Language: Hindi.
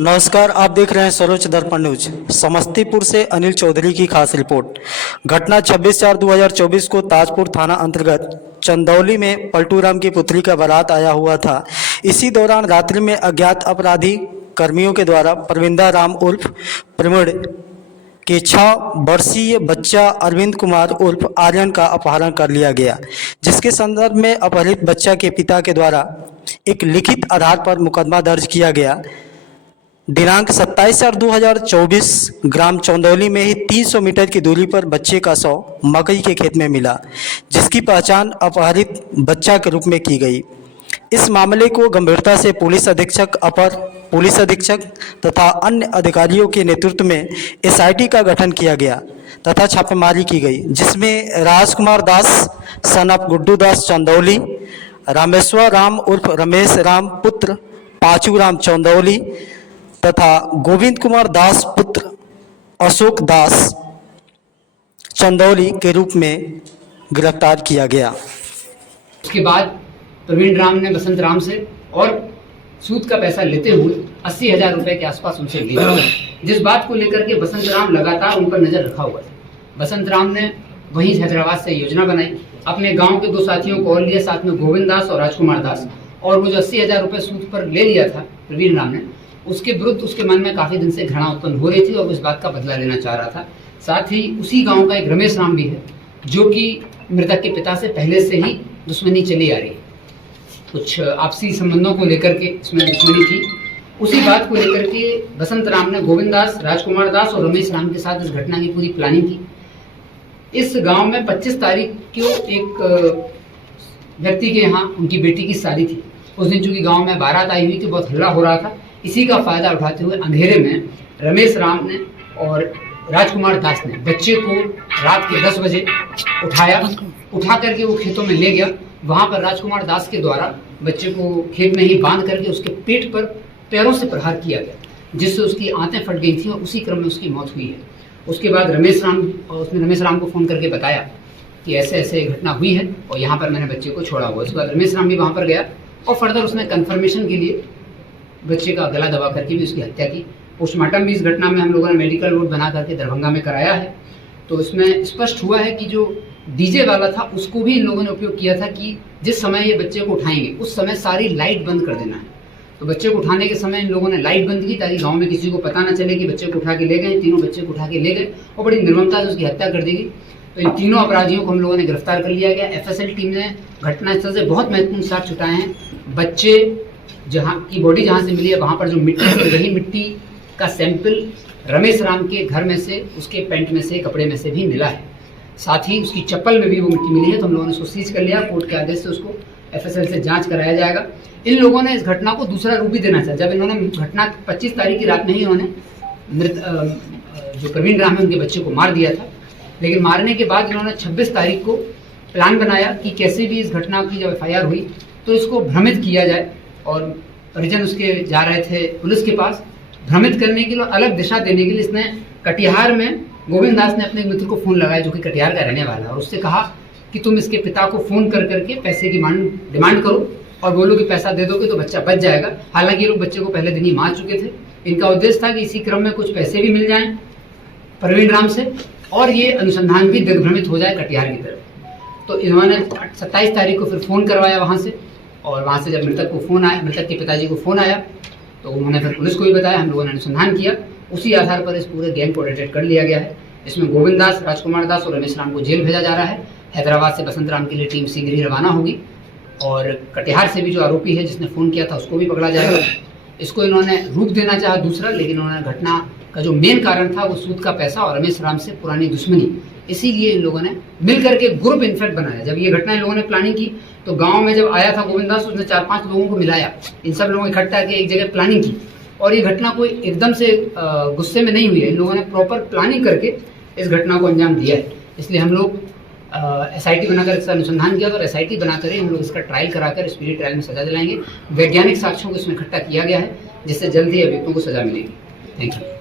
नमस्कार, आप देख रहे हैं सर्वोच्च दर्पण न्यूज। समस्तीपुर से अनिल चौधरी की खास रिपोर्ट। घटना 26/4/2024 को ताजपुर थाना अंतर्गत चंदौली में पलटू राम की पुत्री का बारात आया हुआ था। इसी दौरान रात्रि में अज्ञात अपराधी कर्मियों के द्वारा परविंदा राम उर्फ प्रवीण के 6 वर्षीय बच्चा अरविंद कुमार उर्फ आर्यन का अपहरण कर लिया गया, जिसके संदर्भ में अपहरित बच्चा के पिता के द्वारा एक लिखित आधार पर मुकदमा दर्ज किया गया। दिनांक 27/4/2024 ग्राम चंदौली में ही 300 मीटर की दूरी पर बच्चे का शव मकई के खेत में मिला, जिसकी पहचान अपहरित बच्चा के रूप में की गई। इस मामले को गंभीरता से पुलिस अधीक्षक, अपर पुलिस अधीक्षक तथा अन्य अधिकारियों के नेतृत्व में एसआईटी का गठन किया गया तथा छापेमारी की गई, जिसमें राजकुमार दास सन ऑफ गुड्डू दास चंदौली, रामेश्वर राम उर्फ रमेश राम पुत्र पाचू राम चंदौली तथा गोविंद कुमार दास पुत्र अशोक दास चंदौली के रूप में गिरफ्तार किया गया। उसके बाद प्रवीण राम ने बसंत राम से और सूद का पैसा लेते हुए 80,000 रुपए के आसपास उनसे लिया, जिस बात को लेकर के बसंत राम लगातार उन पर नजर रखा हुआ था। बसंत राम ने वहीं हैदराबाद से योजना बनाई, अपने गांव के 2 साथियों को और लिया, साथ में गोविंद दास और राजकुमार दास, और वो जो 80,000 रुपए सूद पर ले लिया था प्रवीण राम ने, उसके विरुद्ध उसके मन में काफी दिन से घृणा उत्पन्न हो रही थी और उस बात का बदला लेना चाह रहा था। साथ ही उसी गांव का एक रमेश राम भी है, जो कि मृतक के पिता से पहले से ही दुश्मनी चली आ रही है। कुछ आपसी संबंधों को लेकर के इसमें दुश्मनी थी। उसी बात को लेकर के बसंत राम ने गोविंद दास, राजकुमार दास और रमेश राम के साथ इस घटना की पूरी प्लानिंग की। इस गांव में 25 तारीख को एक व्यक्ति के यहाँ उनकी बेटी की शादी थी। उस दिन चूंकि गांव में बारात आई हुई थी, बहुत हल्ला हो रहा था। इसी का फायदा उठाते हुए अंधेरे में रमेश राम ने और राजकुमार दास ने बच्चे को रात के 10 बजे उठा करके वो खेतों में ले गया। वहां पर राजकुमार दास के द्वारा बच्चे को खेत में ही बांध करके उसके पेट पर पैरों से प्रहार किया गया, जिससे उसकी आंतें फट गई थी और उसी क्रम में उसकी मौत हुई है। उसके बाद रमेश राम को फोन करके बताया कि ऐसे ऐसे घटना हुई है और यहाँ पर मैंने बच्चे को छोड़ा हुआ। उसके बाद रमेश राम भी वहां पर गया और फर्दर उसने कंफर्मेशन के लिए बच्चे का गला दबा करके भी उसकी हत्या की। पोस्टमार्टम भी इस घटना में हम लोगों ने मेडिकल रिपोर्ट बना करके दरभंगा में कराया है। तो इसमें स्पष्ट हुआ है कि जो डीजे वाला था उसको भी इन लोगों ने उपयोग किया था कि जिस समय ये बच्चे को उठाएंगे उस समय सारी लाइट बंद कर देना है। तो बच्चे को उठाने के समय इन लोगों ने लाइट बंद की ताकि गाँव में किसी को पता ना चले कि बच्चे को उठा के ले गए। तीनों बच्चे को उठा के ले गए और बड़ी निर्ममता से उसकी हत्या कर दी गई। तो इन तीनों अपराधियों को हम लोगों ने गिरफ्तार कर लिया गया। एफएसएल टीम ने घटनास्थल से बहुत महत्वपूर्ण साक्ष्य जुटाए हैं। बच्चे जहाँ की बॉडी जहाँ से मिली है वहाँ पर जो मिट्टी है, वही मिट्टी का सैंपल रमेश राम के घर में से, उसके पैंट में से, कपड़े में से भी मिला है। साथ ही उसकी चप्पल में भी वो मिट्टी मिली है। तो हम लोगों ने उसको सीज कर लिया। कोर्ट के आदेश से उसको एफएसएल से जांच कराया जाएगा। इन लोगों ने इस घटना को दूसरा रूप भी देना चाहा। जब इन्होंने घटना 25 तारीख की रात में ही इन्होंने जो प्रवीण राम है उनके बच्चे को मार दिया था, लेकिन मारने के बाद इन्होंने 26 तारीख को प्लान बनाया कि कैसे भी इस घटना की जब FIR हुई तो इसको भ्रमित किया जाए। और परिजन उसके जा रहे थे पुलिस के पास, भ्रमित करने के लिए, अलग दिशा देने के लिए इसने कटिहार में गोविंद दास ने अपने मित्र को फोन लगाया जो कि कटिहार का रहने वाला है, और उससे कहा कि तुम इसके पिता को फोन कर करके पैसे की डिमांड करो और बोलो कि पैसा दे दोगे तो बच्चा बच जाएगा। हालांकि ये लोग बच्चे को पहले दिन ही मार चुके थे। इनका उद्देश्य था कि इसी क्रम में कुछ पैसे भी मिल जाएं प्रवीण राम से और ये अनुसंधान भी दिग्भ्रमित हो जाए कटिहार की तरफ। तो इन्होंने 27 तारीख को फिर फोन करवाया वहां से, और वहां से जब मृतक के पिताजी को फोन आया तो उन्होंने फिर पुलिस को भी बताया। हम लोगों ने अनुसंधान किया। उसी आधार पर इस पूरे गैंग को डिटेक्ट कर लिया गया है। इसमें गोविंद दास, राजकुमार दास और रमेश राम को जेल भेजा जा रहा है। हैदराबाद से बसंत राम के लिए टीम शीघ्र ही रवाना होगी और कटिहार से भी जो आरोपी है जिसने फोन किया था उसको भी पकड़ा जाएगा। इसको इन्होंने रूप देना चाहा दूसरा, लेकिन उन्होंने घटना का जो मेन कारण था वो सूद का पैसा और रमेश राम से पुरानी दुश्मनी, इसीलिए इन लोगों ने मिलकर के ग्रुप इनफेक्ट बनाया। जब ये घटना इन लोगों ने प्लानिंग की तो गांव में जब आया था गोविंद दास, उसने 4-5 लोगों को मिलाया, इन सब लोगों को इकट्ठा किया, एक जगह प्लानिंग की। और ये घटना कोई एकदम से गुस्से में नहीं हुई है। इन लोगों ने प्रॉपर प्लानिंग करके इस घटना को अंजाम दिया है। इसलिए हम लोग SIT बनाकर इसका अनुसंधान किया और SIT बनाकर ही हम लोग इसका ट्रायल कराकर स्पीडी ट्रायल में सजा दिलाएंगे। वैज्ञानिक साक्ष्यों को इसमें इकट्ठा किया गया है, जिससे जल्द ही अभियुक्तों को सजा मिलेगी। Thank you.